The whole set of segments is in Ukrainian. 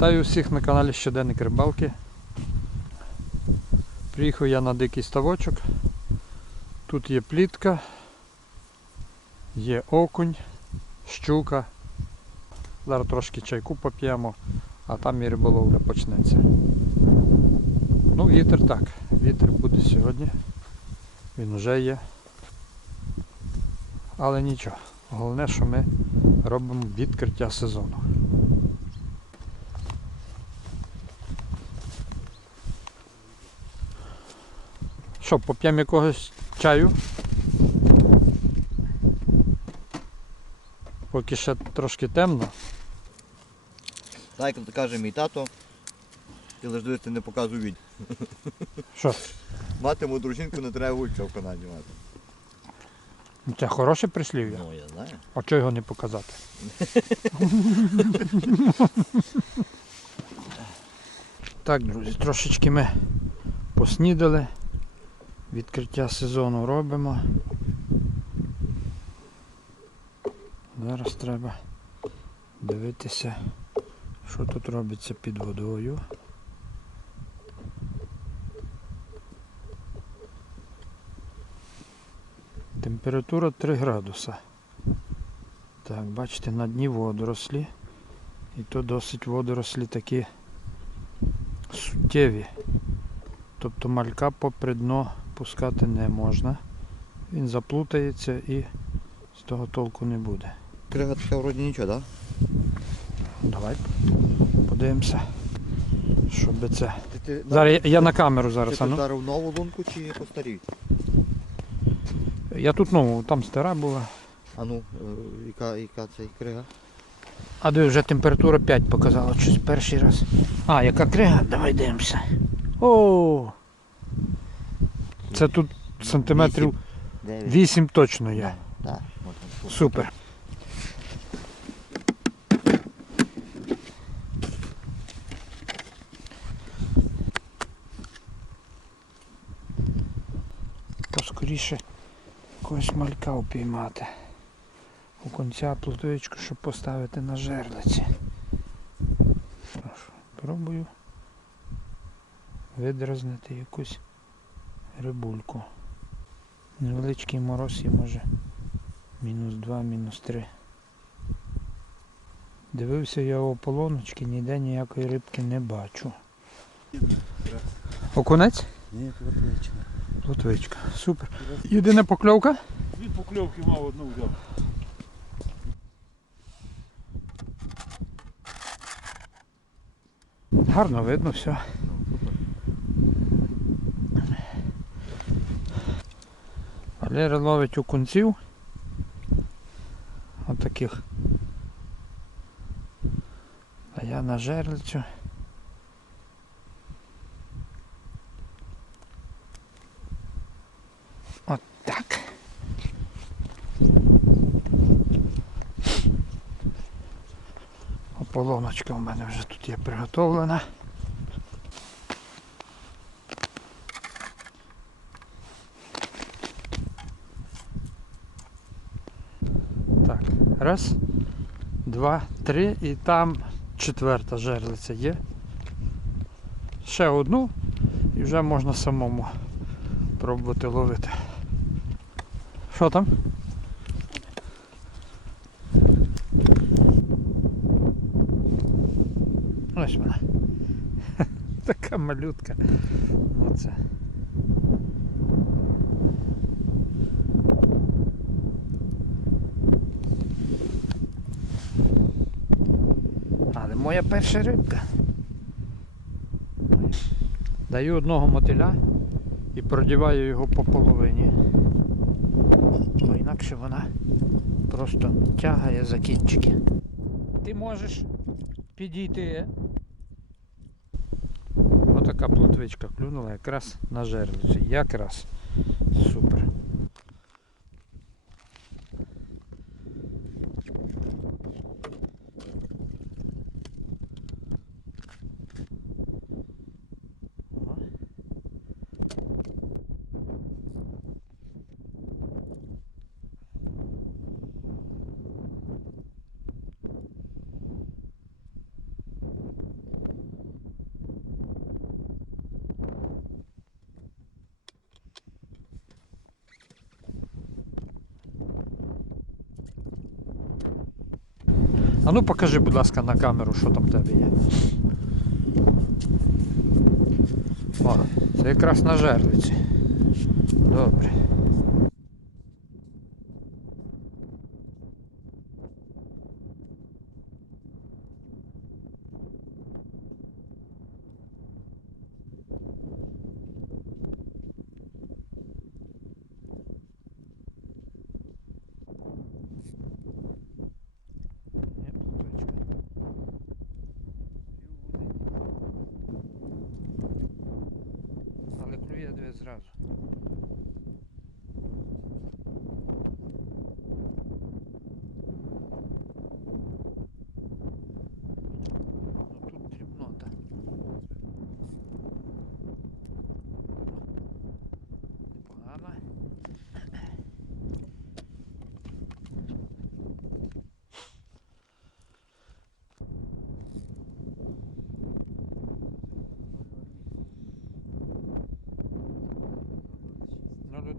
Вітаю всіх на каналі Щоденник Рибалки. Приїхав я на дикий ставочок. Тут є плітка, є окунь, щука. Зараз трошки чайку поп'ємо, а там і риболовля почнеться. Ну, вітер так. Вітер буде сьогодні. Він вже є. Але нічого. Головне, що ми робимо відкриття сезону. Що, поп'ємо якогось чаю? Поки ще трошки темно. Так, як каже мій тато, ти лиш дивишся, не показуй відь. Що? Матиму дружинку не треба вульча в Канаді мати. Це хороше прислів'я. Ну, я знаю. А чого його не показати? так, друзі, трошечки ми поснідали. Відкриття сезону робимо. Зараз треба дивитися, що тут робиться під водою. Температура 3 градуса. Так, бачите, на дні водорослі. І то досить водорослі такі суттєві. Тобто малька попри дно пускати не можна. Він заплутається і з того толку не буде. Крига така вроді нічого, так? Давай подивимося. Щоб це. Ти, ти, Зараз я, я на камеру зараз. ти а ну. вдарив нову лунку чи постарій? Я тут ну, там стара була. А ну, е, яка, яка це крига? А де вже температура 5 показала щось перший раз. А, яка крига? Давай дивимося. О! Це тут сантиметрів Дев'ять. 8 точно є. Супер. Поскоріше якогось малька упіймати. У кінця плутовичку, щоб поставити на жерлиці. Пробую видразнити якусь рибульку. Невеличкий мороз є може мінус 2, мінус 3. Дивився я у полоночки, ніде ніякої рибки не бачу. Окунець? Ні, плотвичка. Плотвичка. Супер. Єдина покльовка? Дві покльовки мав одну взяв. Гарно видно все. Валера ловить окунців. Отаких. А я на жерлицю. От. Ополоночка у мене вже тут є приготовлена. Так, раз, два, три і там четверта жерлиця є. Ще одну і вже можна самому пробувати ловити. Що там? Ось вона. Така малютка. Ну це. Але моя перша рибка. Даю одного мотиля і продіваю його по половині. Бо інакше вона просто тягає за кінчики. Ти можеш підійти. Отака плотвичка клюнула якраз на жерлицю. Якраз супер. О. А ну покажи, будь ласка, на камеру, що там в тебе є. О, це якраз на жерлиці. Добре. Є платочка. Але клює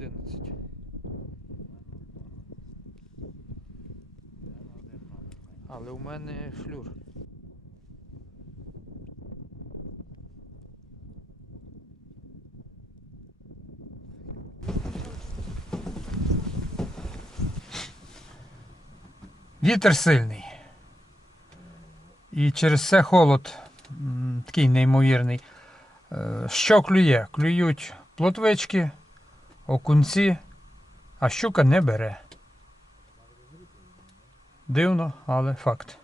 11. Але у мене шлюр. Вітер сильний. І через це холод такий неймовірний. Е, що клює? Клюють плотвички, окунці, а щука не бере. Дивно, але факт.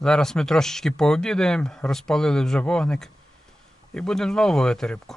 Зараз ми трошечки пообідаємо, розпалили вже вогник і будемо знову ловити рибку.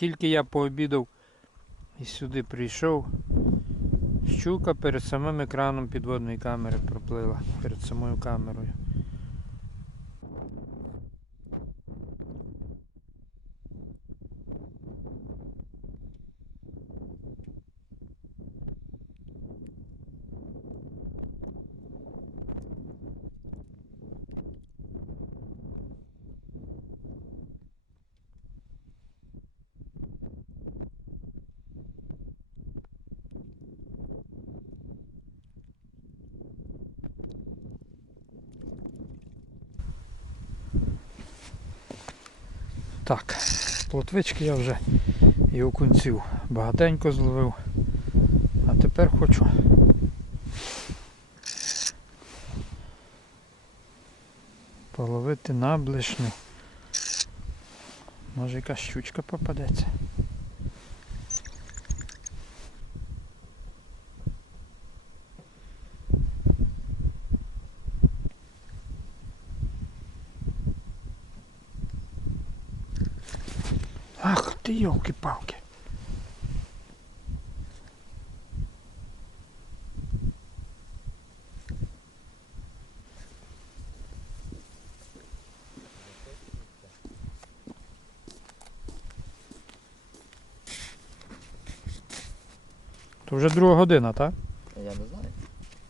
Тільки я пообідав і сюди прийшов. Щука перед самим екраном підводної камери проплила перед самою камерою. Так, плотвички я вже і окунців багатенько зловив. А тепер хочу половити наблишню. Може якась щучка попадеться. Ах ти йолки-палки. То вже друга година, так? Я не знаю.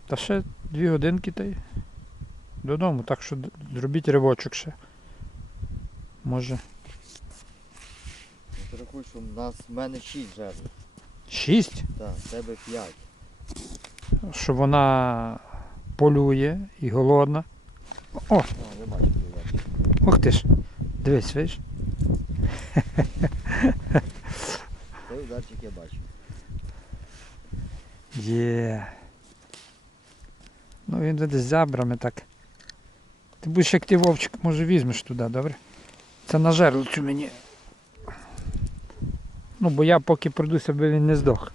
Та ще дві годинки та й. додому, так що зробіть ривочок ще. Може. Я рахую, що в нас в мене 6 жертв. Шість, Так, в тебе 5. що вона полює і голодна. О, А, ух ти ж. Дивись, видиш? Той ударчик я бачу. Є. Ну він десь з зябрами так. Ти будеш як ти вовчик, може візьмеш туди, добре? Це на жерлицю мені. Ну, бо я поки пройдуся, аби він не здох.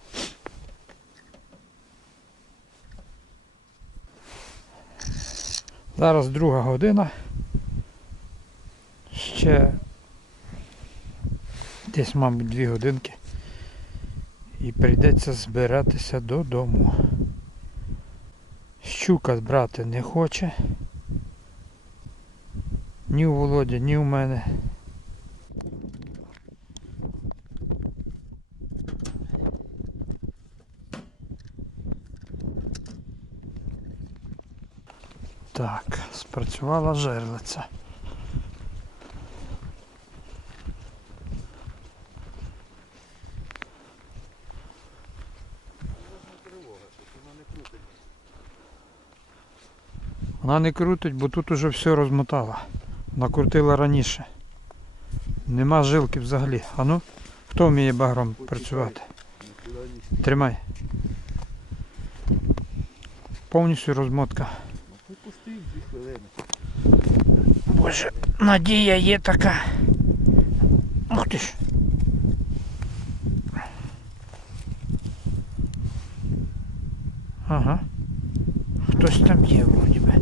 Зараз друга година. Ще десь, мабуть, дві годинки. І прийдеться збиратися додому. Щука брати не хоче. Ні у Володя, ні у мене. Так, спрацювала жерлиця. Вона не крутить, бо тут уже все розмотала. Накрутила раніше. Нема жилки взагалі. А ну, хто вміє багром працювати? Тримай. Повністю розмотка. Ну, пустив дві хвилини. Боже, надія є така. Ух ти ж. Ага. Хтось там є вроді би.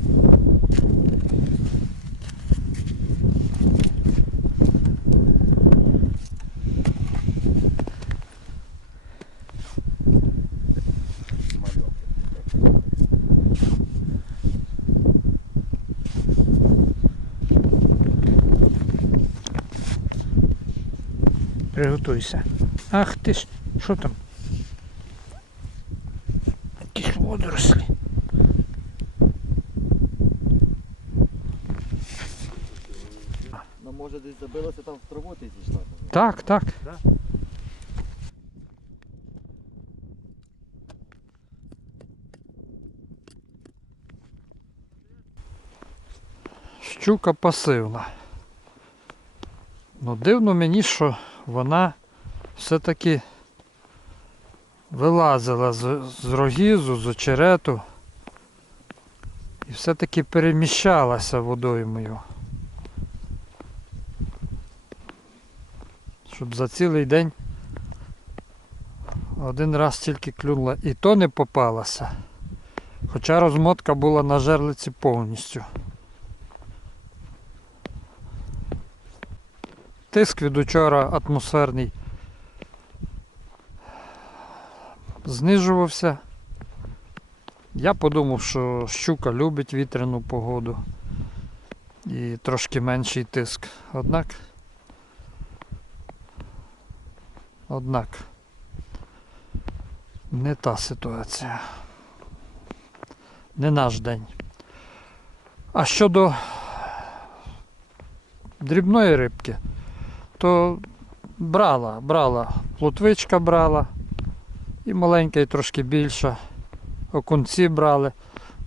Приготуйся. Ах ти ж, що там? Якісь водорослі. Ну може десь забилося там в траву ти зійшла. Так, так. Так. Щука пасивна. Ну дивно мені, що вона все-таки вилазила з, з рогізу, з очерету і все-таки переміщалася водоймою. Щоб за цілий день один раз тільки клюнула. І то не попалася. Хоча розмотка була на жерлиці повністю. Тиск від учора атмосферний знижувався. Я подумав, що щука любить вітряну погоду і трошки менший тиск. Однак, однак, не та ситуація. Не наш день. А щодо дрібної рибки, то брала, брала, плотвичка брала, і маленька, і трошки більша. Окунці брали.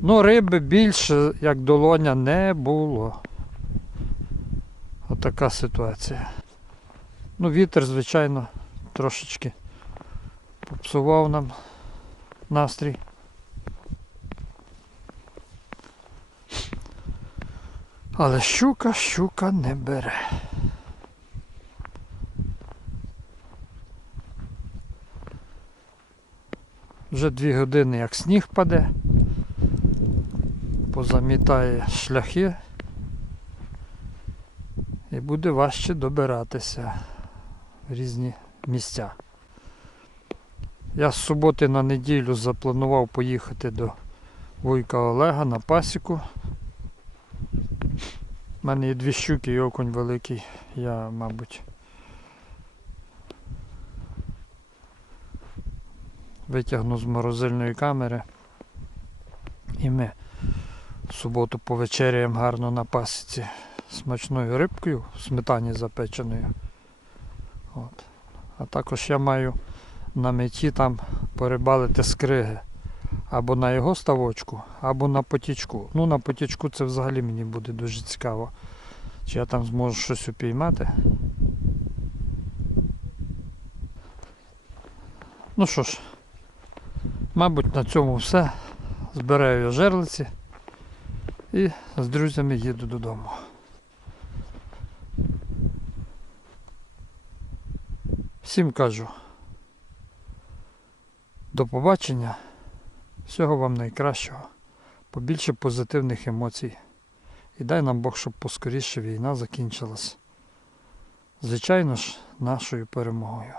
Ну, риби більше, як долоня, не було. Отака ситуація. Ну, вітер, звичайно, трошечки попсував нам настрій. Але щука, щука не бере. Вже дві години як сніг паде, позамітає шляхи і буде важче добиратися в різні місця. Я з суботи на неділю запланував поїхати до Вуйка Олега на пасіку. У мене є дві щуки і окунь великий. Я, мабуть, витягну з морозильної камери. І ми В суботу повечеряємо гарно на пасіці смачною рибкою в сметані запеченою. От. А також я маю на меті там порибалити скриги. Або на його ставочку, або на потічку. Ну, на потічку це взагалі мені буде дуже цікаво. Чи я там зможу щось упіймати. Ну що ж, мабуть, на цьому все. Збираю я жерлиці і з друзями їду додому. Всім кажу. До побачення. Всього вам найкращого. Побільше позитивних емоцій. І дай нам Бог, щоб поскоріше війна закінчилась. Звичайно ж, нашою перемогою.